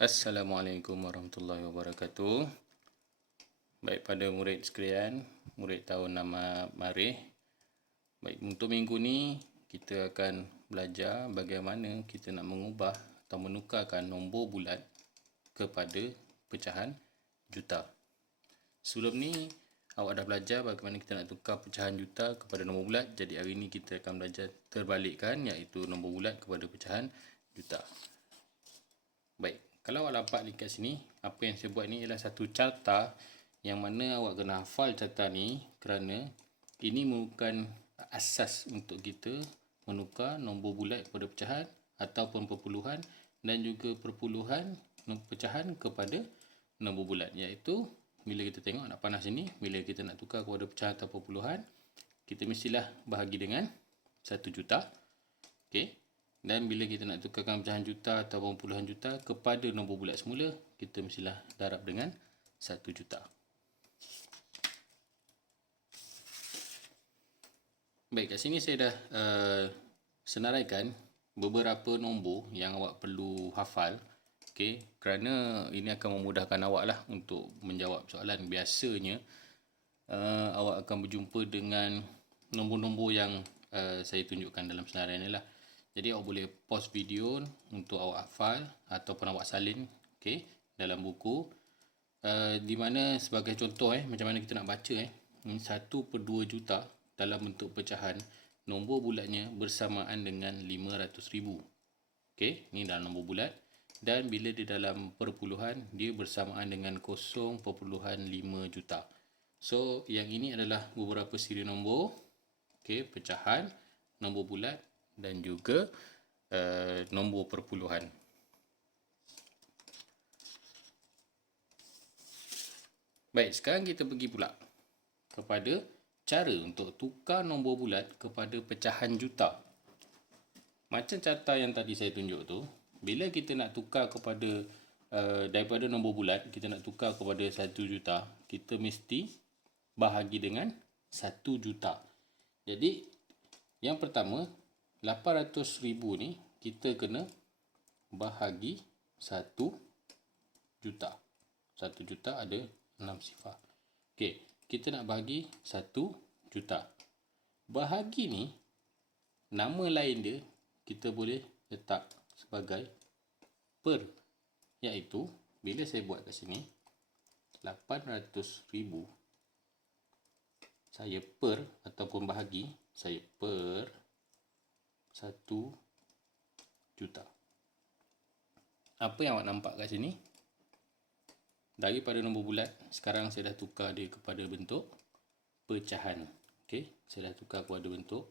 Assalamualaikum warahmatullahi wabarakatuh. Baik, pada murid sekalian, murid tahun 6 Marikh. Baik, untuk minggu ni kita akan belajar bagaimana kita nak mengubah atau menukarkan nombor bulat kepada pecahan juta. Sebelum ni awak dah belajar bagaimana kita nak tukar pecahan juta kepada nombor bulat. Jadi hari ni kita akan belajar terbalikkan, iaitu nombor bulat kepada pecahan juta. Baik, kalau awak nampak dekat sini, apa yang saya buat ni ialah satu carta yang mana awak kena hafal carta ni kerana ini merupakan asas untuk kita menukar nombor bulat kepada pecahan ataupun perpuluhan dan juga perpuluhan pecahan kepada nombor bulat, iaitu bila kita tengok nak panas ini, bila kita nak tukar kepada pecahan atau perpuluhan, kita mestilah bahagi dengan 1 juta. Okey. Dan bila kita nak tukarkan pecahan juta atau puluhan juta kepada nombor bulat semula, kita mestilah darab dengan 1 juta. Baik, kat sini saya dah senaraikan beberapa nombor yang awak perlu hafal. Okey, kerana ini akan memudahkan awak lah untuk menjawab soalan. Biasanya awak akan berjumpa dengan nombor-nombor yang saya tunjukkan dalam senaraian ni lah. Jadi awak boleh pause video untuk awak hafal ataupun awak salin, okey, dalam buku. Di mana sebagai contoh macam mana kita nak baca 1/2 juta dalam bentuk pecahan, nombor bulatnya bersamaan dengan 500,000. Okey, ni dalam nombor bulat. Dan bila di dalam perpuluhan, dia bersamaan dengan 0.5 juta. So yang ini adalah beberapa siri nombor, okey, pecahan, nombor bulat dan juga nombor perpuluhan. Baik, sekarang kita pergi pula kepada cara untuk tukar nombor bulat kepada pecahan juta. Macam carta yang tadi saya tunjuk tu, bila kita nak tukar kepada daripada nombor bulat, kita nak tukar kepada 1 juta, kita mesti bahagi dengan 1 juta. Jadi yang pertama, 800,000 ni kita kena bahagi 1 juta. 1 juta ada 6 sifar. Okey, kita nak bahagi 1 juta. Bahagi ni, nama lain dia kita boleh letak sebagai per. Iaitu, bila saya buat kat sini, 800,000 saya per ataupun bahagi, saya per 1 juta. Apa yang awak nampak kat sini? Daripada nombor bulat, sekarang saya dah tukar dia kepada bentuk pecahan. Okey, saya dah tukar kepada bentuk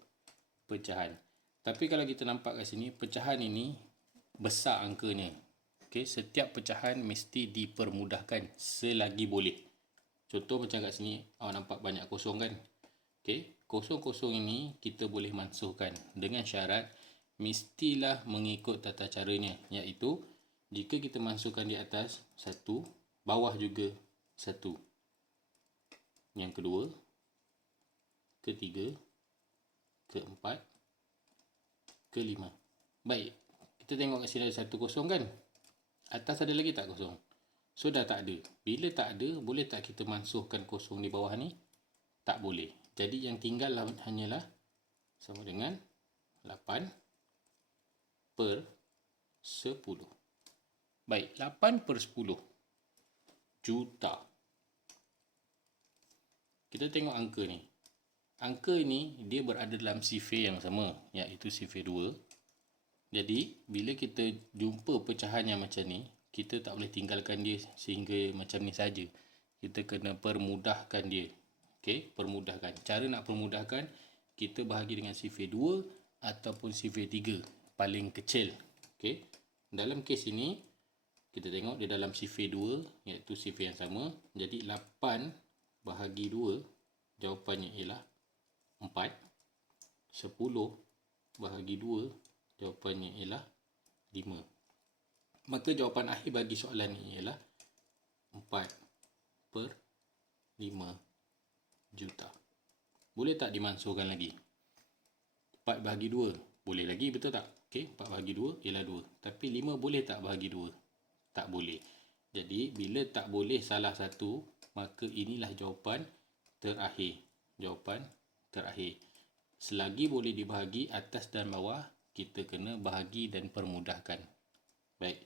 pecahan. Tapi kalau kita nampak kat sini, pecahan ini besar angkanya. Okey, setiap pecahan mesti dipermudahkan selagi boleh. Contoh macam kat sini, awak nampak banyak kosong kan? Okey, kosong-kosong ini kita boleh mansuhkan dengan syarat mestilah mengikut tata caranya, iaitu jika kita mansuhkan di atas 1, bawah juga 1. Yang kedua, ketiga, keempat, kelima. Baik, kita tengok kat sini ada 1 kosong kan? Atas ada lagi tak kosong? So dah tak ada. Bila tak ada, boleh tak kita mansuhkan kosong di bawah ni? Tak boleh. Jadi yang tinggal hanyalah sama dengan 8/10. Baik, 8/10 juta. Kita tengok angka ni. Angka ni dia berada dalam sifir yang sama, iaitu sifir 2. Jadi bila kita jumpa pecahan yang macam ni, kita tak boleh tinggalkan dia sehingga macam ni saja. Kita kena permudahkan dia. Okey, permudahkan. Cara nak permudahkan, kita bahagi dengan sifir 2 ataupun sifir 3, paling kecil. Okey. Dalam kes ini, kita tengok dia dalam sifir 2, iaitu sifir yang sama. Jadi 8 bahagi 2, jawapannya ialah 4. 10 bahagi 2, jawapannya ialah 5. Maka jawapan akhir bagi soalan ni ialah 4/5 juta. Boleh tak dimansuhkan lagi? 4 bahagi 2 boleh lagi, betul tak? Okey, 4 bahagi 2 ialah 2. Tapi 5 boleh tak bahagi 2? tak boleh. Jadi bila tak boleh salah satu, maka inilah jawapan terakhir. Jawapan terakhir. Selagi boleh dibahagi atas dan bawah, kita kena bahagi dan permudahkan. Baik.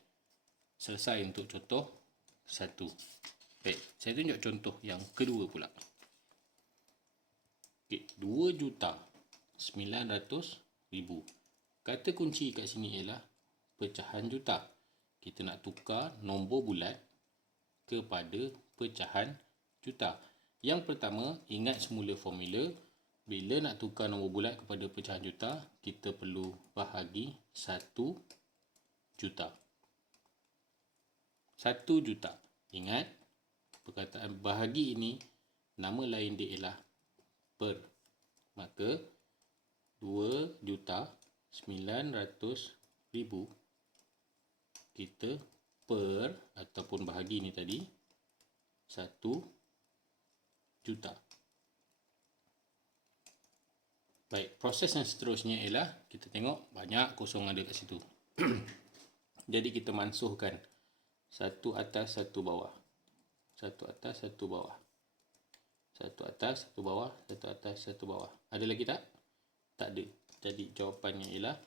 Selesai untuk contoh 1. Baik, saya tunjuk contoh yang kedua pula. Okay, 2,900,000. Kata kunci kat sini ialah pecahan juta. Kita nak tukar nombor bulat kepada pecahan juta. Yang pertama, ingat semula formula. Bila nak tukar nombor bulat kepada pecahan juta, kita perlu bahagi 1 juta. 1 juta. Ingat, perkataan bahagi ini, nama lain dia ialah per. Maka, 2,900,000 kita per ataupun bahagi ni tadi 1 juta. Baik, proses yang seterusnya ialah kita tengok banyak kosong ada kat situ. Jadi kita mansuhkan satu atas satu bawah. Satu atas satu bawah. Satu atas satu bawah, satu atas satu bawah. Ada lagi tak? Tak ada. Jadi jawapannya ialah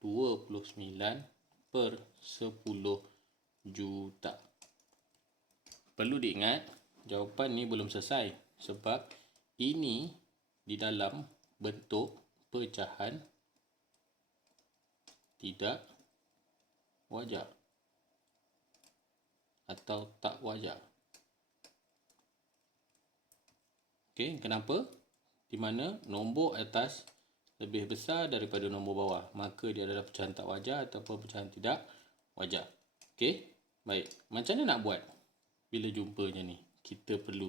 29 per 10 juta. Perlu diingat, jawapan ni belum selesai sebab ini di dalam bentuk pecahan tidak wajar atau tak wajar. Okey, kenapa? Di mana nombor atas lebih besar daripada nombor bawah, maka dia adalah pecahan tak wajar ataupun pecahan tidak wajar. Okey, baik. Macam mana nak buat bila jumpanya ni? Kita perlu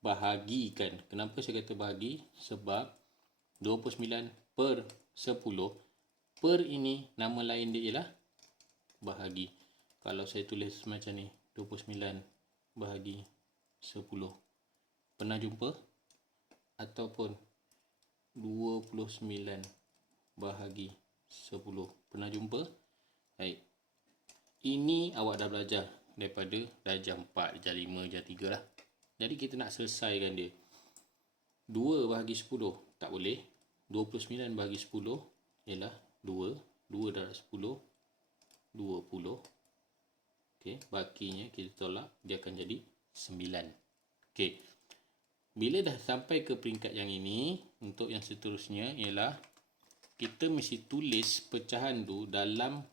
bahagikan. Kenapa saya kata bahagi? Sebab 29 per 10. Per ini nama lain dia ialah bahagi. Kalau saya tulis macam ni, 29 bahagi 10. Pernah jumpa? Ataupun 29 bahagi 10. Pernah jumpa? Baik. Ini awak dah belajar daripada darjah 4, darjah 5, darjah 3 lah. Jadi kita nak selesaikan dia. 2 bahagi 10 tak boleh. 29 bahagi 10 ialah 2. 2 darab 10, 20. Okey, bakinya kita tolak, dia akan jadi 9. Okey. Bila dah sampai ke peringkat yang ini, untuk yang seterusnya ialah kita mesti tulis pecahan tu dalam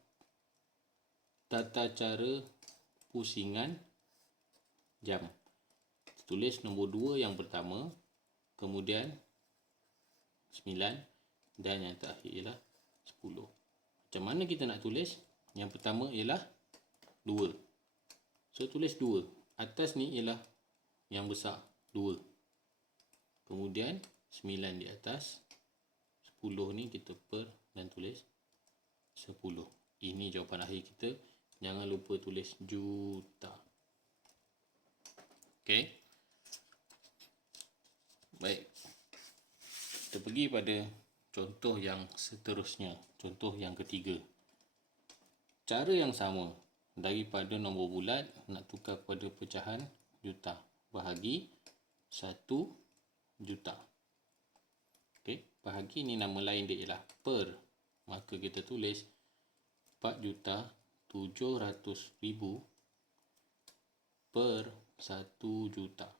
tata cara pusingan jam. Tulis nombor 2 yang pertama, kemudian 9 dan yang terakhir ialah 10. Macam mana kita nak tulis? Yang pertama ialah 2. So tulis 2. Atas ni ialah yang besar, 2. Kemudian 9 di atas, 10 ni kita per dan tulis 10. Ini jawapan akhir kita. Jangan lupa tulis juta. Okey. Baik. Kita pergi pada contoh yang seterusnya. Contoh yang ketiga. Cara yang sama. Daripada nombor bulat nak tukar kepada pecahan juta. Bahagi 1 juta. Okey, bahagi ni nama lain dia ialah per. Maka kita tulis 4,700,000 per 1 juta.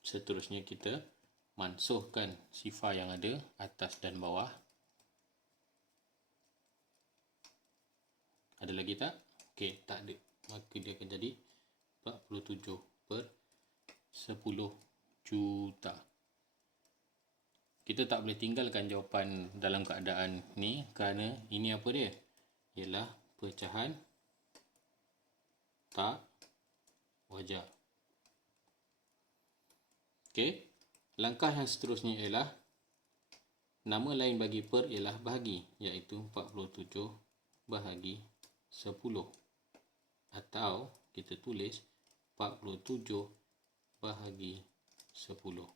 Seterusnya kita mansuhkan sifar yang ada atas dan bawah. Ada lagi tak? Okey, tak ada. Maka dia akan jadi 47 per 10 juta. Kita tak boleh tinggalkan jawapan dalam keadaan ni kerana ini apa dia? Ialah pecahan tak wajar. Okey. Langkah yang seterusnya ialah nama lain bagi per ialah bahagi, iaitu 47 bahagi 10. Atau kita tulis 47 bahagi 10.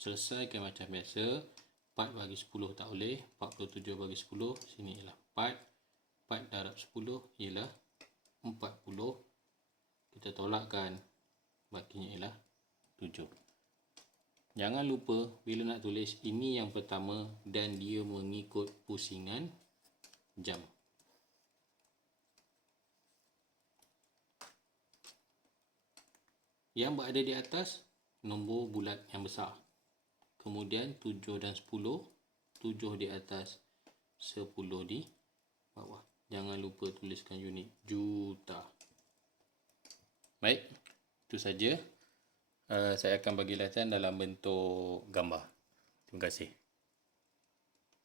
Selesaikan macam biasa. 4 bahagi 10 tak boleh. 47 bahagi 10. Sini ialah 4. 4 darab 10 ialah 40. Kita tolakkan, bakinya ialah 7. Jangan lupa bila nak tulis, ini yang pertama dan dia mengikut pusingan jam. Yang berada di atas nombor bulat yang besar. Kemudian 7 dan 10, 7 di atas, 10 di bawah. Jangan lupa tuliskan unit juta. Baik, itu saja. Saya akan bagi latihan dalam bentuk gambar. Terima kasih.